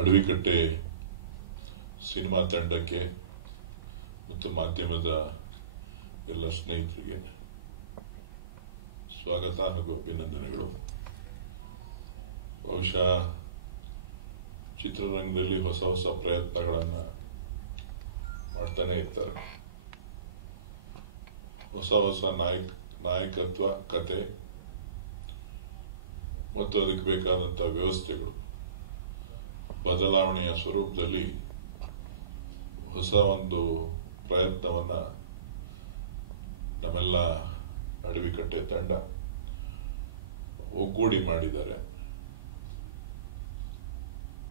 ಅಡವಿಕಟ್ಟೆ cinema ತಂಡಕ್ಕೆ ಮತ್ತು ಮಾಧ್ಯಮದ ಎಲ್ಲ ಸ್ನೇಹಿತರಿಗೆ ಸ್ವಾಗತ ಹಾಗೂ ಅಭಿನಂದನೆಗಳು. ಬಹುಶಃ ಚಿತ್ರರಂಗದಲ್ಲಿ ಹೊಸ ಹೊಸ ಪ್ರಯತ್ನಗಳನ್ನು ಮಾಡ್ತಾನೆ ಇರ್ತಾರೆ. ಹೊಸ ಹೊಸ ನಾಯಕತ್ವ, ಕತೆ ಮತ್ತು ಅದಕ್ಕೆ ಬೇಕಾದಂತಹ ವ್ಯವಸ್ಥೆಗಳು ಬದಲಾವಣೆಯ ಸ್ವರೂಪದಲ್ಲಿ ಹೊಸ ಒಂದು ಪ್ರಯತ್ನವನ್ನ ನಮ್ಮೆಲ್ಲ ಅಡವಿಕಟ್ಟೆ ತಂಡ ಒಗ್ಗೂಡಿ ಮಾಡಿದ್ದಾರೆ.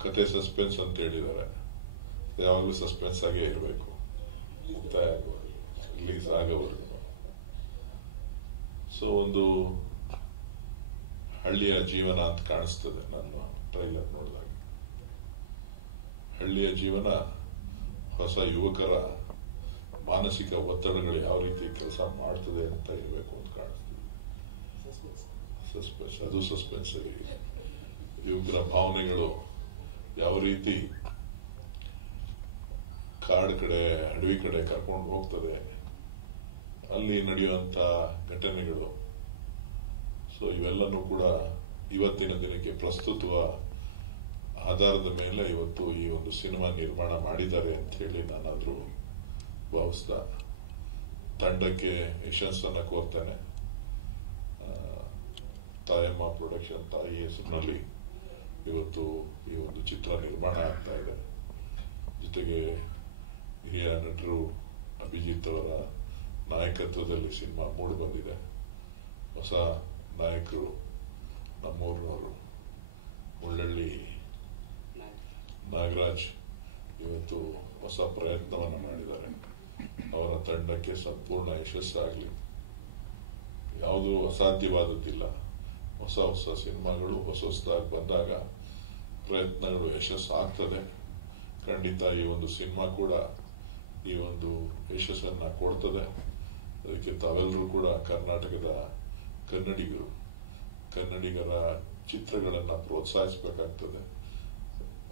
ಕತೆ ಸಸ್ಪೆನ್ಸ್ ಅಂತ ಹೇಳಿದ್ದಾರೆ. ಯಾವಾಗಲೂ ಸಸ್ಪೆನ್ಸ್ ಆಗೇ ಇರಬೇಕು, ಮುಕ್ತಾಯ ರಿಲೀಸ್ ಆಗೋವರೆಗೂ. ಸೊ ಒಂದು ಹಳ್ಳಿಯ ಜೀವನ ಅಂತ ಕಾಣಿಸ್ತದೆ ನನ್ನ ಟ್ರೈಲರ್ ನೋಡಿದಾಗ. ಹಳ್ಳಿಯ ಜೀವನ ಹೊಸ ಯುವಕರ ಮಾನಸಿಕ ಒತ್ತಡಗಳು ಯಾವ ರೀತಿ ಕೆಲಸ ಮಾಡ್ತದೆ ಅಂತ ಇರಬೇಕು ಅಂತ ಕಾಣಿಸ್ತದೆ. ಸಸ್ಪೆನ್ಸ್, ಅದು ಸಸ್ಪೆನ್ಸ್. ಯುವಕರ ಭಾವನೆಗಳು ಯಾವ ರೀತಿ ಕಾಡು ಕಡೆ, ಅಡವಿ ಕಡೆ ಕರ್ಕೊಂಡು ಹೋಗ್ತದೆ, ಅಲ್ಲಿ ನಡೆಯುವಂತ ಘಟನೆಗಳು. ಸೊ ಇವೆಲ್ಲನೂ ಕೂಡ ಇವತ್ತಿನ ದಿನಕ್ಕೆ ಪ್ರಸ್ತುತವ ಆಧಾರದ ಮೇಲೆ ಇವತ್ತು ಈ ಒಂದು ಸಿನಿಮಾ ನಿರ್ಮಾಣ ಮಾಡಿದ್ದಾರೆ ಅಂತ ಹೇಳಿ ನಾನಾದ್ರೂ ಭಾವಿಸ್ತಾ ತಂಡಕ್ಕೆ ಯಶಸ್ಸನ್ನ ಕೋರ್ತೇನೆ. ತಾಯಮ್ಮ ಪ್ರೊಡಕ್ಷನ್, ತಾಯಿ ಹೆಸರಿನಲ್ಲಿ ಇವತ್ತು ಈ ಒಂದು ಚಿತ್ರ ನಿರ್ಮಾಣ ಆಗ್ತಾ ಇದೆ. ಜೊತೆಗೆ ಹಿರಿಯ ನಟರು ಅಭಿಜಿತ್ ಅವರ ನಾಯಕತ್ವದಲ್ಲಿ ಸಿನಿಮಾ ಮೂಡಿ ಬಂದಿದೆ. ಹೊಸ ನಾಯಕರು ನಮ್ಮೂರಿನವರು ಮುಳ್ಳಳ್ಳಿ ನಾಗರಾಜ್ ಇವತ್ತು ಹೊಸ ಪ್ರಯತ್ನವನ್ನು ಮಾಡಿದ್ದಾರೆ. ಅವರ ತಂಡಕ್ಕೆ ಸಂಪೂರ್ಣ ಯಶಸ್ಸಾಗಲಿ. ಯಾವುದೂ ಅಸಾಧ್ಯವಾದದ್ದಿಲ್ಲ. ಹೊಸ ಹೊಸ ಸಿನಿಮಾಗಳು ಹೊಸದಾಗಿ ಬಂದಾಗ ಪ್ರಯತ್ನಗಳು ಯಶಸ್ಸು ಆಗ್ತದೆ. ಖಂಡಿತ ಈ ಒಂದು ಸಿನಿಮಾ ಕೂಡ ಈ ಒಂದು ಯಶಸ್ಸನ್ನ ಕೊಡ್ತದೆ. ಅದಕ್ಕೆ ತಾವೆಲ್ಲರೂ ಕೂಡ ಕರ್ನಾಟಕದ ಕನ್ನಡಿಗರ ಚಿತ್ರಗಳನ್ನ ಪ್ರೋತ್ಸಾಹಿಸಬೇಕಾಗ್ತದೆ.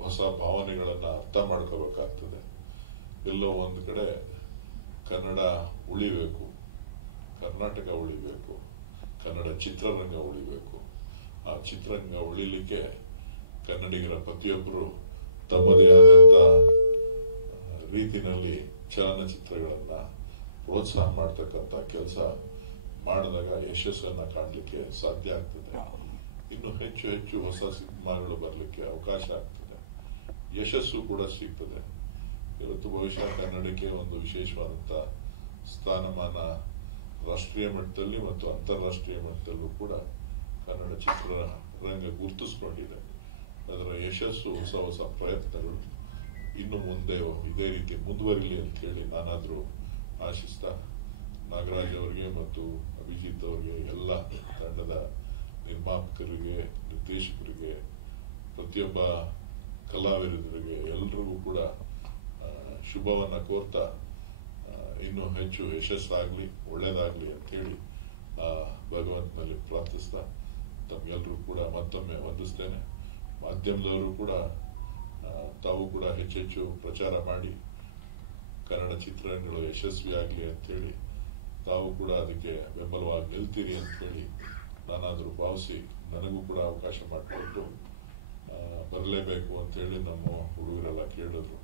ಹೊಸ ಭಾವನೆಗಳನ್ನ ಅರ್ಥ ಮಾಡ್ಕೋಬೇಕಾಗ್ತದೆ. ಎಲ್ಲೋ ಒಂದು ಕಡೆ ಕನ್ನಡ ಉಳಿಬೇಕು, ಕರ್ನಾಟಕ ಉಳಿಬೇಕು, ಕನ್ನಡ ಚಿತ್ರರಂಗ ಉಳಿಬೇಕು. ಆ ಚಿತ್ರರಂಗ ಉಳಿಲಿಕ್ಕೆ ಕನ್ನಡಿಗರ ಪ್ರತಿಯೊಬ್ಬರು ತಮ್ಮದೇ ಆದಂತ ರೀತಿನಲ್ಲಿ ಚಲನಚಿತ್ರಗಳನ್ನ ಪ್ರೋತ್ಸಾಹ ಮಾಡ್ತಕ್ಕಂಥ ಕೆಲಸ ಮಾಡಿದಾಗ ಯಶಸ್ಸನ್ನ ಕಾಣಲಿಕ್ಕೆ ಸಾಧ್ಯ ಆಗ್ತದೆ. ಇನ್ನು ಹೆಚ್ಚು ಹೆಚ್ಚು ಹೊಸ ಸಿನಿಮಾಗಳು ಬರಲಿಕ್ಕೆ ಅವಕಾಶ ಆಗ್ತದೆ. ಯಶಸ್ಸು ಕೂಡ ಸಿಗ್ತದೆ. ಇವತ್ತು ಬಹುಶಃ ಕನ್ನಡಕ್ಕೆ ಒಂದು ವಿಶೇಷವಾದಂತ ಸ್ಥಾನಮಾನ ರಾಷ್ಟ್ರೀಯ ಮಟ್ಟದಲ್ಲಿ ಮತ್ತು ಅಂತಾರಾಷ್ಟ್ರೀಯ ಮಟ್ಟದಲ್ಲೂ ಕೂಡ ಕನ್ನಡ ಚಿತ್ರರಂಗ ಗುರುತಿಸಿಕೊಂಡಿದೆ. ಅದರ ಯಶಸ್ಸು, ಹೊಸ ಹೊಸ ಪ್ರಯತ್ನಗಳು ಇನ್ನು ಮುಂದೆ ಇದೇ ರೀತಿ ಮುಂದುವರಿಲಿ ಅಂತ ಹೇಳಿ ನಾನಾದ್ರೂ ಆಶಿಸ್ತಾ, ನಾಗರಾಜ್ ಅವರಿಗೆ ಮತ್ತು ಅಭಿಜಿತ್ ಅವರಿಗೆ, ಎಲ್ಲ ತಂಡದ ನಿರ್ಮಾಪಕರಿಗೆ, ನಿರ್ದೇಶಕರಿಗೆ, ಪ್ರತಿಯೊಬ್ಬ ಕಲಾವಿದರಿಗೆ ಎಲ್ಲರಿಗೂ ಕೂಡ ಶುಭವನ್ನ ಕೋರ್ತಾ ಇನ್ನೂ ಹೆಚ್ಚು ಯಶಸ್ಸಾಗ್ಲಿ, ಒಳ್ಳೇದಾಗ್ಲಿ ಅಂತ ಹೇಳಿ ಭಗವಂತನಲ್ಲಿ ಪ್ರಾರ್ಥಿಸ್ತಾ ತಮ್ಗೆಲ್ಲರೂ ಕೂಡ ಮತ್ತೊಮ್ಮೆ ವಂದಿಸ್ತೇನೆ. ಮಾಧ್ಯಮದವರು ಕೂಡ ತಾವು ಕೂಡ ಹೆಚ್ಚೆಚ್ಚು ಪ್ರಚಾರ ಮಾಡಿ ಕನ್ನಡ ಚಿತ್ರರಂಗಗಳು ಯಶಸ್ವಿಯಾಗಲಿ ಅಂತ ಹೇಳಿ ತಾವು ಕೂಡ ಅದಕ್ಕೆ ಬೆಂಬಲವಾಗಿ ನಿಲ್ತೀರಿ ಅಂತ ಹೇಳಿ ನಾನಾದ್ರೂ ಭಾವಿಸಿ ನನಗೂ ಕೂಡ ಅವಕಾಶ ಮಾಡಿಕೊಟ್ಟು ಬರಲೇಬೇಕು ಅಂತ ಹೇಳಿ ನಮ್ಮ ಹುಡುಗರೆಲ್ಲ ಕೇಳಿದ್ರು.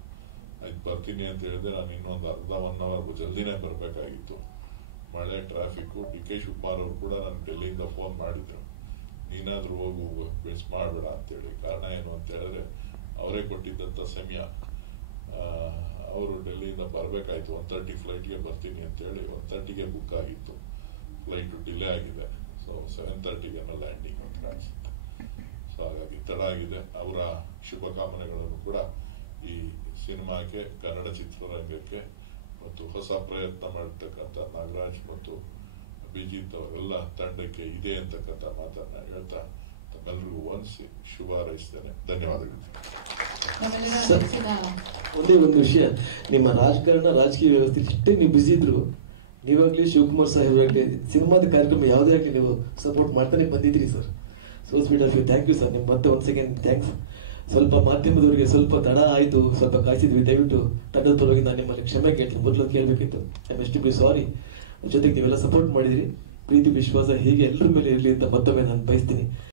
ಆಯ್ತು ಬರ್ತೀನಿ ಅಂತ ಹೇಳಿದೆ. ನಾನು ಇನ್ನೊಂದು ಅರ್ಧ 1 ಅವರ್ ಜಲ್ದಿನೇ ಬರಬೇಕಾಗಿತ್ತು. ಮಳೆ, ಟ್ರಾಫಿಕ್. ಡಿ.ಕೆ. ಶಿವಕುಮಾರ್ ಅವರು ಕೂಡ ನಾನು ಡೆಲ್ಲಿಯಿಂದ ಫೋನ್ ಮಾಡಿದ್ರು, ನೀನಾದ್ರೂ ಹೋಗು, ಮಿಸ್ ಮಾಡಬೇಡ ಅಂತೇಳಿ. ಕಾರಣ ಏನು ಅಂತ ಹೇಳಿದ್ರೆ ಅವರೇ ಕೊಟ್ಟಿದ್ದಂತ ಸಮಯ. ಅವರು ಡೆಲ್ಲಿಯಿಂದ ಬರಬೇಕಾಯ್ತು. 1:30 ಫ್ಲೈಟ್ಗೆ ಬರ್ತೀನಿ ಅಂತ ಹೇಳಿ 1:30ಗೆ ಬುಕ್ ಆಗಿತ್ತು. ಫ್ಲೈಟ್ ಡಿಲೇ ಆಗಿದೆ. ಸೊ 7:30ಗೆ ಲ್ಯಾಂಡಿಂಗ್ ಅಂತ ಕಾಣಿಸುತ್ತೆ. ಸೊ ಹಾಗಾಗಿ ತಡ ಆಗಿದೆ. ಅವರ ಶುಭಕಾಮನೆಗಳನ್ನು ಕೂಡ ಈ ಸಿನಿಮಾಕ್ಕೆ, ಕನ್ನಡ ಚಿತ್ರರಂಗಕ್ಕೆ ಮತ್ತು ಹೊಸ ಪ್ರಯತ್ನ ಮಾಡತಕ್ಕಂಥ ನಾಗರಾಜ್ ಮತ್ತು ಅಭಿಜಿತ್ ಅವರೆಲ್ಲ ತಂಡಕ್ಕೆ ಇದೆ ಅಂತಕ್ಕಂಥ ಮಾತನ್ನ ಹೇಳ್ತಾ ತಮ್ಮೆಲ್ಲರಿಗೂ ವಂದಿಸಿ ಶುಭ ಹಾರೈಸ್ತೇನೆ. ಧನ್ಯವಾದಗಳು. ಒಂದೇ ಒಂದು ವಿಷಯ, ನಿಮ್ಮ ರಾಜಕೀಯ ವ್ಯವಸ್ಥೆ ಇಷ್ಟೇ ನೀವು ಬಿಸಿ ಇದ್ರು, ನೀವಾಗ್ಲಿ ಶಿವಕುಮಾರ್ ಸಾಹೇಬ್ ಆಗಲಿ ಸಿನಿಮಾದ ಕಾರ್ಯಕ್ರಮ ಯಾವುದೇ ಆಗಲಿ ನೀವು ಸಪೋರ್ಟ್ ಮಾಡ್ತಾನೆ ಬಂದಿದ್ರಿ sir. So sweet of you. Thank you sir. ನಿಮ್ಗೆ ಮತ್ತೆ ಒಂದ್ ಸೆಕೆಂಡ್ ಥ್ಯಾಂಕ್ಸ್. ಸ್ವಲ್ಪ ಮಾಧ್ಯಮದವರಿಗೆ ಸ್ವಲ್ಪ ತಡ ಆಯ್ತು, ಸ್ವಲ್ಪ ಕಾಯಿಸಿದ್ವಿ. ದಯವಿಟ್ಟು ತಂಡದ ಪರವಾಗಿ ನಾನು ನಿಮ್ಮಲ್ಲಿ ಕ್ಷಮೆ ಕೇಳ್ತೀನಿ. ಮೊದಲು ಕೇಳಬೇಕಿತ್ತು. I am extremely sorry. ಜೊತೆಗೆ ನೀವೆಲ್ಲ ಸಪೋರ್ಟ್ ಮಾಡಿದಿರಿ. ಪ್ರೀತಿ ವಿಶ್ವಾಸ ಹೀಗೆ ಎಲ್ಲರ ಮೇಲೆ ಇರಲಿ ಅಂತ ಮತ್ತೊಮ್ಮೆ ನಾನು ಬಯಸ್ತೀನಿ.